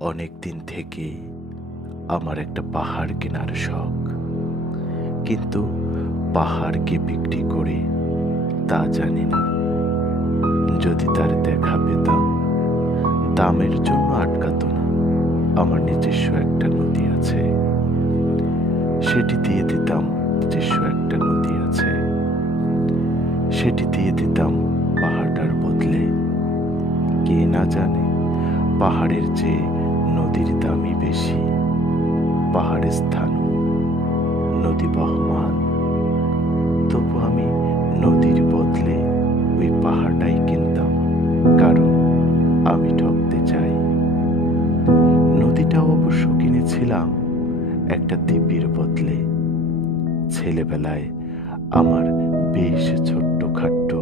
অনেক দিন থেকেই আমার একটা পাহাড় কেনার শখ। কিন্তু পাহাড়কে বিক্রি করে তা জানি না। যদি তার দেখা পেতাম, দামের জন্য আটকাতো না। আমার নিজস্ব একটা নদী আছে, সেটি দিয়ে দিতাম। নিজস্ব একটা নদী আছে, সেটি দিয়ে দিতাম পাহাড়টার বদলে। কে না জানে পাহাড়ের চেয়ে নদীর দামই বেশি। পাহাড়ের স্থান, নদী বহমান, তবু আমি নদীর বদলে ওই পাহাড়টাই কিনতাম, কারণ আমি ঠকতে চাই। নদীটাও অবশ্য কিনেছিলাম একটা দ্বীপের বদলে। ছেলেবেলায় আমার বেশ ছোট্টখাট্ট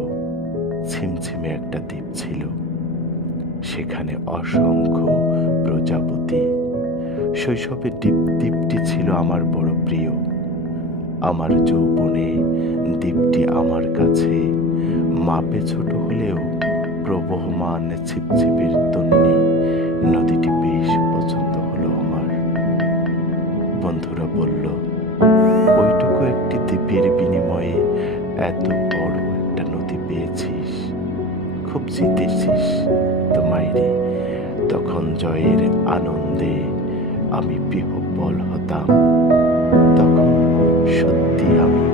ছিমছিমে একটা দ্বীপ ছিল। সেখানে অসংখ্য প্রজাপতি। শৈশবে দ্বীপটি ছিল আমার বড় প্রিয়। আমার যৌবনে দ্বীপটি আমার কাছে মাপে ছোট হলেও প্রবহমান ছিপছিপির তন্নি নদীটি বেশ পছন্দ হলো আমার। বন্ধুরা বলল, ওইটুকু একটি দ্বীপের বিনিময়ে এত বড় একটা নদী পেয়েছিস, খুব জিতেছিস তো মাইরে। তখন জয়ের আনন্দে আমি বিহ্বল হতাম। তখন সত্যি আমি